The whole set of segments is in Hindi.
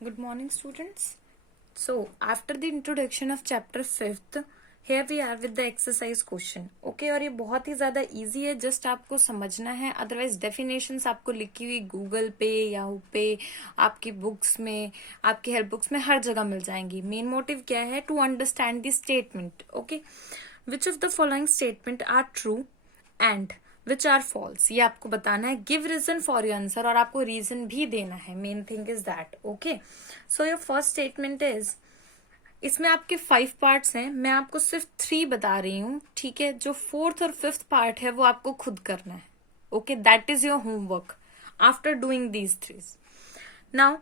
Good morning, students. So, after the introduction of chapter 5th, here we are with the exercise question. Okay, और ये बहुत ही ज़्यादा easy है, just आपको समझना है. Otherwise definitions आपको लिखी हुई गूगल पे, याहू पे, आपकी बुक्स में, आपकी हेल्प बुक्स में हर जगह मिल जाएंगी. मेन मोटिव क्या है? To understand the statement. Okay, which of the following statement are true and which are false, ये आपको बताना है. Give reason for your answer, और आपको रीजन भी देना है. Main thing is that. Okay, so your first statement is, इसमें आपके 5 पार्ट्स हैं, मैं आपको सिर्फ 3 बता रही हूँ. ठीक है, जो 4th और 5th पार्ट है वो आपको खुद करना है. Okay, that is your homework after doing these 3. Now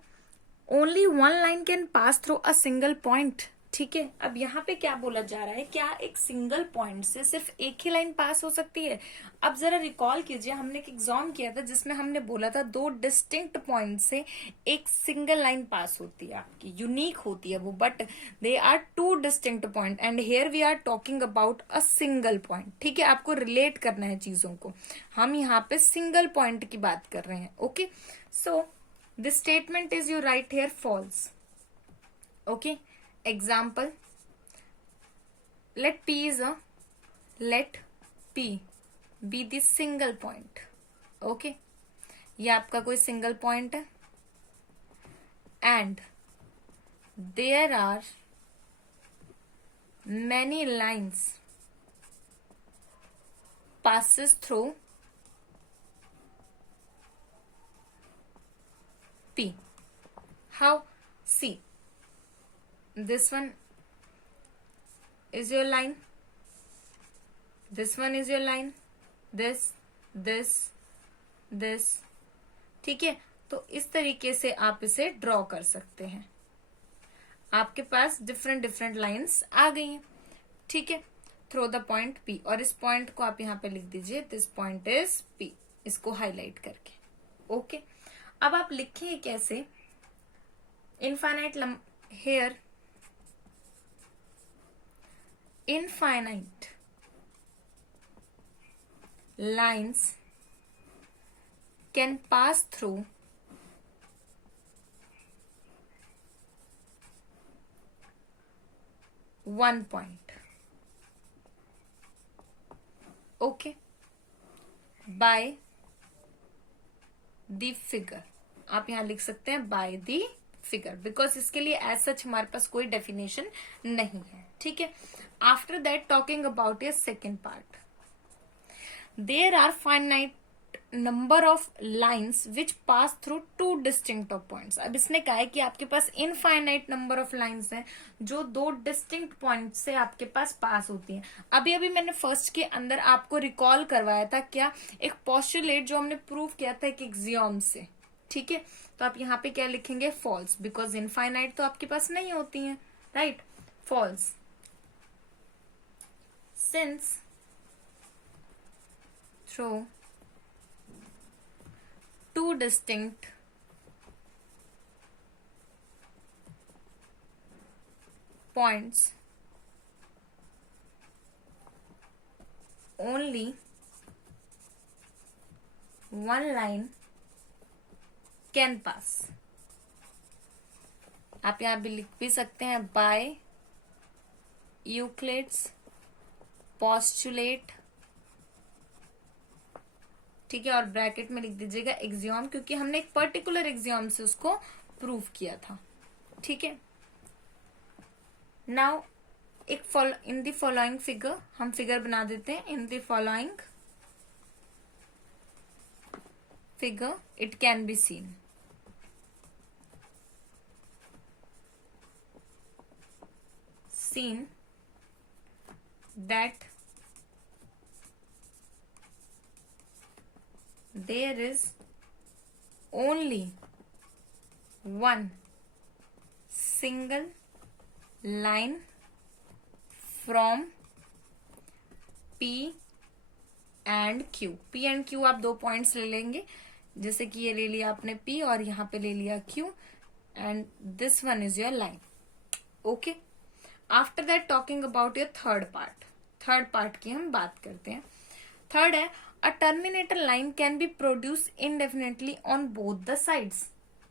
only one line can pass through a single point. ठीक है, अब यहाँ पे क्या बोला जा रहा है, क्या एक सिंगल पॉइंट से सिर्फ एक ही लाइन पास हो सकती है? अब जरा रिकॉल कीजिए, हमने एक एग्जाम किया था जिसमें हमने बोला था 2 डिस्टिंक्ट पॉइंट से एक सिंगल लाइन पास होती है आपकी, यूनिक होती है वो, but they are 2 distinct point and here we are talking about a single point. ठीक है, आपको रिलेट करना है चीजों को. हम यहाँ पे सिंगल पॉइंट की बात कर रहे हैं. Okay, so this statement is you write here false. Okay, example, let p be the single point. okay, ये आपका कोई सिंगल पॉइंट है and there are many lines passes through p. how? see, this one is your line, this one is your line, this. ठीक है, तो इस तरीके से आप इसे ड्रॉ कर सकते हैं. आपके पास डिफरेंट लाइंस आ गई हैं. ठीक है, थ्रो द पॉइंट पी, और इस पॉइंट को आप यहाँ पे लिख दीजिए, दिस पॉइंट इज पी, इसको हाईलाइट करके. ओके, अब आप लिखें कैसे? Infinite here infinite lines can pass through one point. Okay, by the figure. आप यहां लिख सकते हैं by the figure, बिकॉज इसके लिए एज सच हमारे पास कोई डेफिनेशन नहीं है. ठीक है, after that talking about your second part, there are finite number of lines which pass through 2 distinct of points. अब इसने कहा है कि आपके पास इनफाइनाइट नंबर ऑफ लाइन्स हैं जो 2 डिस्टिंक्ट पॉइंट से आपके पास पास होती हैं. अभी मैंने फर्स्ट के अंदर आपको रिकॉल करवाया था क्या, एक पोस्टुलेट जो हमने प्रूव किया था एक एक्सियोम से. ठीक है, तो आप यहाँ पे क्या लिखेंगे? फॉल्स, बिकॉज इनफाइनाइट तो आपके पास नहीं होती हैं. Right, false. Since through 2 distinct points only one line can pass. आप यहां भी लिख भी सकते हैं बाय यूक्लिड्स पोस्टुलेट. ठीक है, और ब्रैकेट में लिख दीजिएगा एक्सियोम, क्योंकि हमने एक पर्टिकुलर एक्सियोम से उसको प्रूव किया था. ठीक है, now in the following figure, हम फिगर बना देते हैं. In the following figure it can be seen that there is only one single line from P and Q. P and Q आप 2 पॉइंट्स ले लेंगे, जैसे कि ये ले लिया आपने P और यहाँ पे ले लिया Q, and this one is your line. Okay, after that talking about your third part की हम बात करते हैं. थर्ड है, a terminator line can be produce indefinitely on both the sides.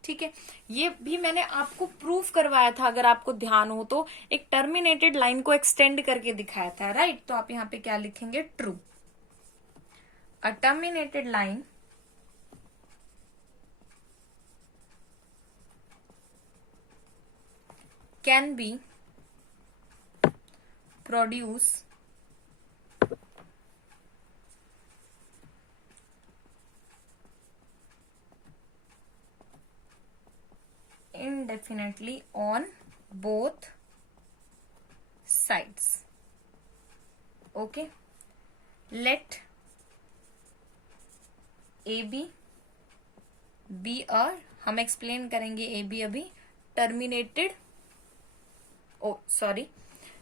ठीक है, ये भी मैंने आपको प्रूफ करवाया था, अगर आपको ध्यान हो तो, एक टर्मिनेटेड लाइन को एक्सटेंड करके दिखाया था, राइट। तो आप यहाँ पे क्या लिखेंगे, true. A terminated line can be produce indefinitely on both sides. Okay, let AB be a, हम एक्सप्लेन करेंगे AB अभी, terminated, oh sorry,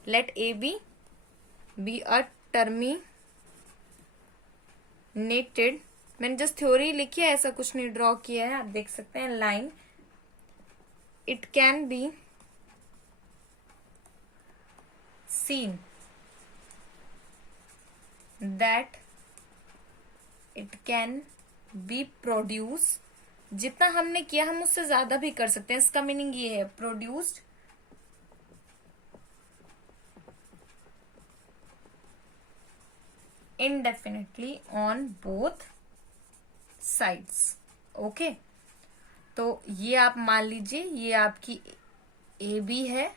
let AB be a terminated, मैंने जस्ट थ्योरी लिखी है, ऐसा कुछ नहीं ड्रॉ किया है, आप देख सकते हैं line. It can be seen that it can be produced, जितना हमने किया हम उससे ज्यादा भी कर सकते हैं, इसका मीनिंग ये है, produced indefinitely on both sides. Okay, तो ये आप मान लीजिए ये आपकी ए बी है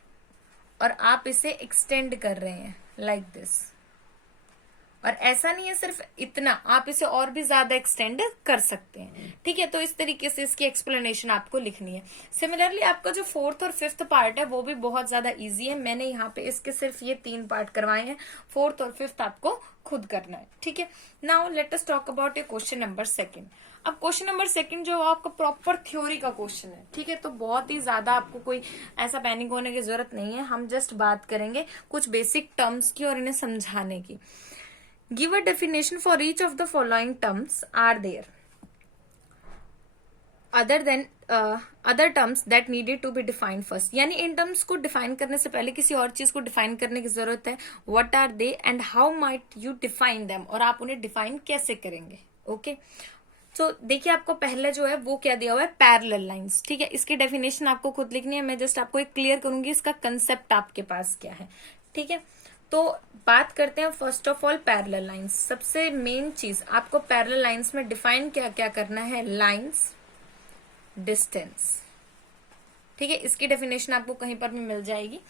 और आप इसे एक्सटेंड कर रहे हैं लाइक दिस, और ऐसा नहीं है सिर्फ इतना, आप इसे और भी ज्यादा एक्सटेंड कर सकते हैं, ठीक है। तो इस तरीके से इसकी एक्सप्लेनेशन आपको लिखनी है। सिमिलरली आपका जो फोर्थ और फिफ्थ पार्ट है वो भी बहुत ज्यादा इजी है, मैंने यहाँ पे इसके सिर्फ ये 3 पार्ट करवाए हैं, फोर्थ और फिफ्थ आपको खुद करना है, ठीक है। Now let us talk about your question number 2। अब क्वेश्चन नंबर 2 जो आपका प्रॉपर थ्योरी का क्वेश्चन है, ठीक है, तो बहुत ही ज्यादा आपको कोई ऐसा पैनिक होने की जरूरत नहीं है, हम जस्ट बात करेंगे कुछ बेसिक टर्म्स की और इन्हें समझाने की। Give a definition for each of the following terms are there other terms that needed to be defined first, यानी इन टर्म्स को डिफाइन करने से पहले किसी और चीज को डिफाइन करने की जरूरत है। What are they and how might you define them, और आप उन्हें डिफाइन कैसे करेंगे। ओके, तो देखिए आपको पहले जो है वो क्या दिया हुआ है, पैरेलल लाइंस, ठीक है। इसकी डेफिनेशन आपको खुद लिखनी है, मैं जस्ट आपको एक क्लियर करूंगी इसका कंसेप्ट आपके पास क्या है, ठीक है। तो बात करते हैं first of all parallel lines. सबसे मेन चीज आपको पैरेलल लाइंस में डिफाइन क्या क्या करना है, लाइंस, डिस्टेंस, ठीक है। इसकी डेफिनेशन आपको कहीं पर भी मिल जाएगी।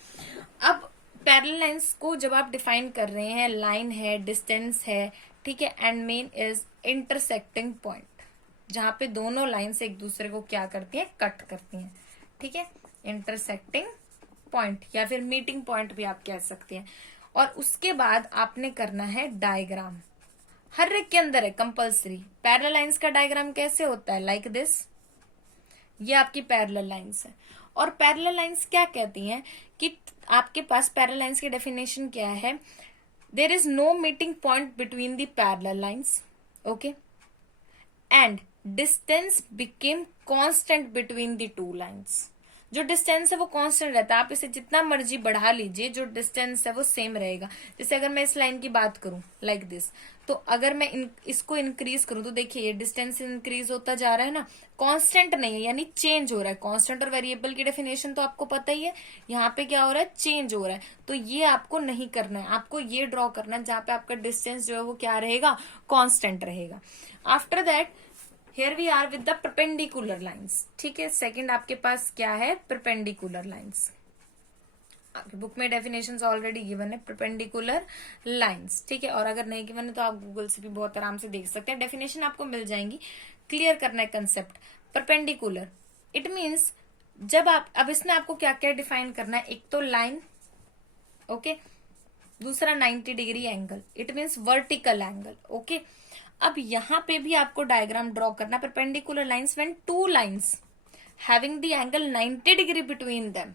अब पैरेलल लाइंस को जब आप डिफाइन कर रहे हैं, लाइन है, डिस्टेंस है, ठीक है, and main is intersecting point, जहां पे दोनों लाइंस एक दूसरे को क्या करती हैं, कट करती हैं, ठीक है, इंटरसेक्टिंग पॉइंट या फिर मीटिंग पॉइंट भी आप कह सकते हैं। और उसके बाद आपने करना है डायग्राम, हर एक के अंदर है कंपल्सरी। पैरेलल लाइंस का डायग्राम कैसे होता है, लाइक दिस, ये आपकी पैरेलल लाइंस है। और पैरेलल लाइंस क्या कहती हैं कि आपके पास पैरेलल लाइंस की डेफिनेशन क्या है, there is no meeting point between the parallel lines, okay, and distance became constant between the two lines. जो डिस्टेंस है वो कांस्टेंट रहता है, आप इसे जितना मर्जी बढ़ा लीजिए, जो डिस्टेंस है वो सेम रहेगा। जैसे अगर मैं इस लाइन की बात करूं लाइक दिस, तो अगर मैं इसको इंक्रीज करूं तो देखिए ये डिस्टेंस इंक्रीज होता जा रहा है ना, कांस्टेंट नहीं है, यानी चेंज हो रहा है। कांस्टेंट और वेरिएबल की डेफिनेशन तो आपको पता ही है, यहाँ पे क्या हो रहा है, चेंज हो रहा है। तो ये आपको नहीं करना है, आपको ये ड्रॉ करना है जहां पे आपका डिस्टेंस जो है वो क्या रहेगा, कांस्टेंट रहेगा। After that here we are with the perpendicular lines, ठीक है। सेकंड आपके पास क्या है, परपेंडिकुलर लाइंस। आपकी बुक में डेफिनेशंस ऑलरेडी गिवन है, परपेंडिकुलर लाइंस, ठीक है। और अगर नहीं गिवन है तो आप गूगल से भी बहुत आराम से देख सकते हैं, डेफिनेशन आपको मिल जाएंगी। क्लियर करना है कंसेप्ट। परपेंडिकुलर इट मीन्स जब आप, अब इसमें आपको क्या क्या डिफाइन करना है, एक तो लाइन, ओके, दूसरा 90 degree angle, it means vertical angle, okay. अब यहां पे भी आपको डायग्राम ड्रॉ करना, perpendicular lines when two lines having the angle 90 degree between them,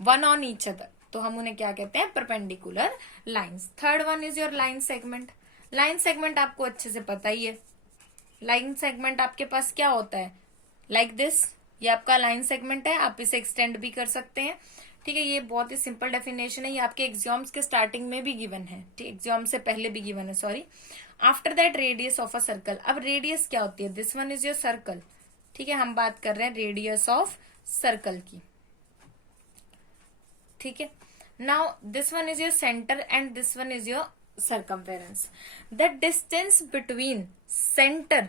one on each other, तो हम उन्हें क्या कहते हैं, perpendicular lines. Third one is your line segment. Line segment आपको अच्छे से पता ही है, लाइन सेगमेंट आपके पास क्या होता है, लाइक दिस, ये आपका लाइन सेगमेंट है, आप इसे एक्सटेंड भी कर सकते हैं, ठीक है। ये बहुत ही सिंपल डेफिनेशन है, ये आपके एग्जाम्स के स्टार्टिंग में भी गिवन है, ठीक, एग्जाम से पहले भी गिवन है, sorry. After that radius of a circle. अब रेडियस क्या होती है, this one is your circle, ठीक है, हम बात कर रहे हैं रेडियस ऑफ सर्कल की। ठीक है, now this one is your centre and this one is your circumference. The distance between center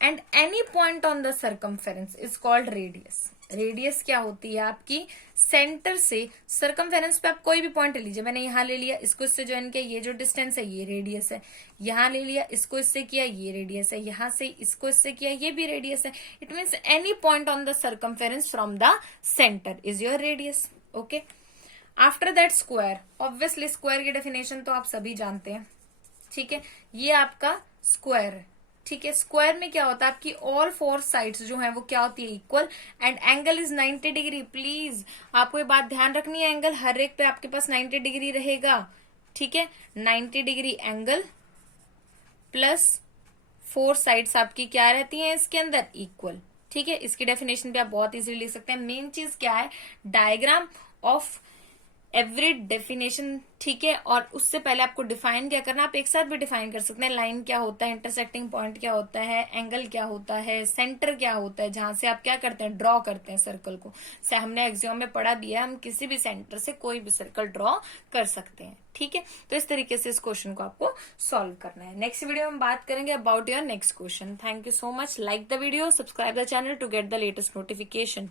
and any point on the circumference is called radius. Radius क्या होती है आपकी, सेंटर से सर्कमफेरेंस पे आप कोई भी पॉइंट ले लीजिए। मैंने यहां ले लिया, इसको इससे ज्वाइन किया, ये जो डिस्टेंस है ये रेडियस है। यहां ले लिया, इसको इससे किया, ये रेडियस है। यहां से इसको इससे किया, ये भी रेडियस है। It means any point on the circumference from the centre is your radius. Okay, after that square, obviously square की डेफिनेशन तो आप सभी जानते हैं। ठीक है, ये आपका स्क्वायर है। ठीक है, स्क्वायर में क्या होता है, आपकी ऑल फोर साइड्स जो है वो क्या होती है, equal, and angle is 90 degree. Please आपको ये बात ध्यान रखनी है, एंगल हर एक पे आपके पास 90 डिग्री रहेगा। ठीक है, 90 degree angle plus four sides आपकी क्या रहती हैं इसके अंदर, इक्वल। ठीक है, इसकी डेफिनेशन भी आप बहुत इजीली लिख सकते हैं। मेन चीज क्या है, डायग्राम ऑफ एवरी डेफिनेशन। ठीक है, और उससे पहले आपको डिफाइन क्या करना, आप एक साथ भी डिफाइन कर सकते हैं। लाइन क्या होता है, इंटरसेक्टिंग पॉइंट क्या होता है, एंगल क्या होता है, सेंटर क्या होता है, जहां से आप क्या करते हैं, ड्रॉ करते हैं सर्कल को। से हमने एक्सियोम में पढ़ा भी है, हम किसी भी सेंटर से कोई भी सर्कल ड्रॉ कर सकते हैं। ठीक है, तो इस तरीके से इस क्वेश्चन को आपको सॉल्व करना है। नेक्स्ट वीडियो में हम बात करेंगे about your next question. Thank you so much. Like the video, subscribe the channel to get the latest notification.